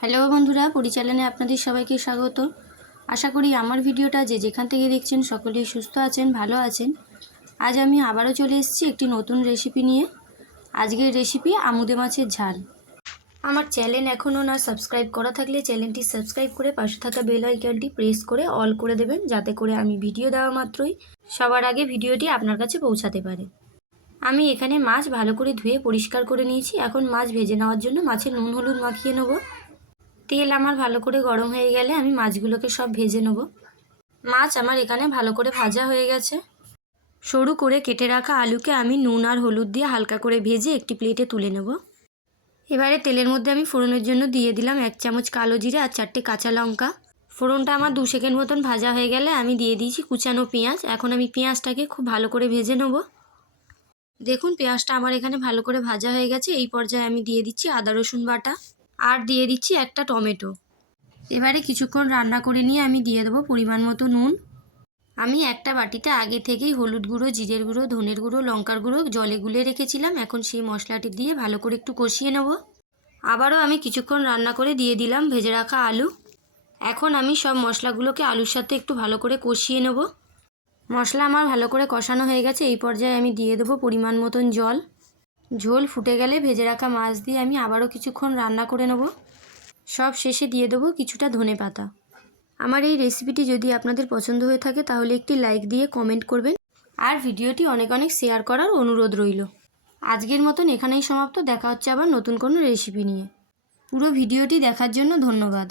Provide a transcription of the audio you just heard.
Hello বন্ধুরা পরিচালনে আপনাদের সবাইকে স্বাগত। আশা করি আমার ভিডিওটা যে যেখান থেকে দেখছেন সকলেই সুস্থ আছেন, ভালো আছেন। আজ আমি আবারও চলে এসেছি একটি নতুন রেসিপি নিয়ে। আজকের রেসিপি আমুদে মাছের ঝাল। আমার চ্যানেল এখনও না সাবস্ক্রাইব করা থাকলে চ্যানেলটি সাবস্ক্রাইব করে পাশে থাকা বেল আইকনটি প্রেস করে অল করে দেবেন, যাতে করে আমি ভিডিও দেওয়া মাত্রই সবার আগে ভিডিওটি আপনার কাছে পৌঁছাতে পারে। আমি এখানে মাছ ভালো করে ধুয়ে পরিষ্কার করে নিয়েছি। এখন মাছ ভেজে নেওয়ার জন্য মাছের নুন, হলুদ মাখিয়ে নেব। তেল আমার ভালো করে গরম হয়ে গেলে আমি মাছগুলোকে সব ভেজে নেব। মাছ আমার এখানে ভালো করে ভাজা হয়ে গেছে। সরু করে কেটে রাখা আলুকে আমি নুন আর হলুদ দিয়ে হালকা করে ভেজে একটি প্লেটে তুলে নেব। এবারে তেলের মধ্যে আমি ফোড়নের জন্য দিয়ে দিলাম এক চামচ কালো জিরে আর চারটে কাঁচা লঙ্কা। ফোড়নটা আমার দু সেকেন্ড মতন ভাজা হয়ে গেলে আমি দিয়ে দিয়েছি কুচানো পেঁয়াজ। এখন আমি পেঁয়াজটাকে খুব ভালো করে ভেজে নেব। দেখুন, পেঁয়াজটা আমার এখানে ভালো করে ভাজা হয়ে গেছে। এই পর্যায়ে আমি দিয়ে দিচ্ছি আদা রসুন বাটা। আর দিয়ে দিচ্ছি একটা টমেটো। এবারে কিছুক্ষণ রান্না করে নিয়ে আমি দিয়ে দেবো পরিমাণ মতো নুন। আমি একটা বাটিতে আগে থেকেই হলুদ গুঁড়ো, জিরের গুঁড়ো, ধনের গুঁড়ো, লঙ্কার গুঁড়ো, জলে গুলে রেখেছিলাম। এখন সেই মশলাটি দিয়ে ভালো করে একটু কষিয়ে নেব। আবারও আমি কিছুক্ষণ রান্না করে দিয়ে দিলাম ভেজে রাখা আলু। এখন আমি সব মশলাগুলোকে আলুর সাথে একটু ভালো করে কষিয়ে নেব। মশলা আমার ভালো করে কষানো হয়ে গেছে। এই পর্যায়ে আমি দিয়ে দেবো পরিমাণ মতন জল। ঝোল ফুটে গেলে ভেজে রাখা মাছ দিয়ে আমি আবারও কিছুক্ষণ রান্না করে নেব। সব শেষে দিয়ে দেবো কিছুটা ধনে পাতা। আমার এই রেসিপিটি যদি আপনাদের পছন্দ হয়ে থাকে তাহলে একটি লাইক দিয়ে কমেন্ট করবেন। আর ভিডিওটি অনেক অনেক শেয়ার করার অনুরোধ রইল। আজকের মতন এখানেই সমাপ্ত। দেখা হচ্ছে আবার নতুন কোনো রেসিপি নিয়ে। পুরো ভিডিওটি দেখার জন্য ধন্যবাদ।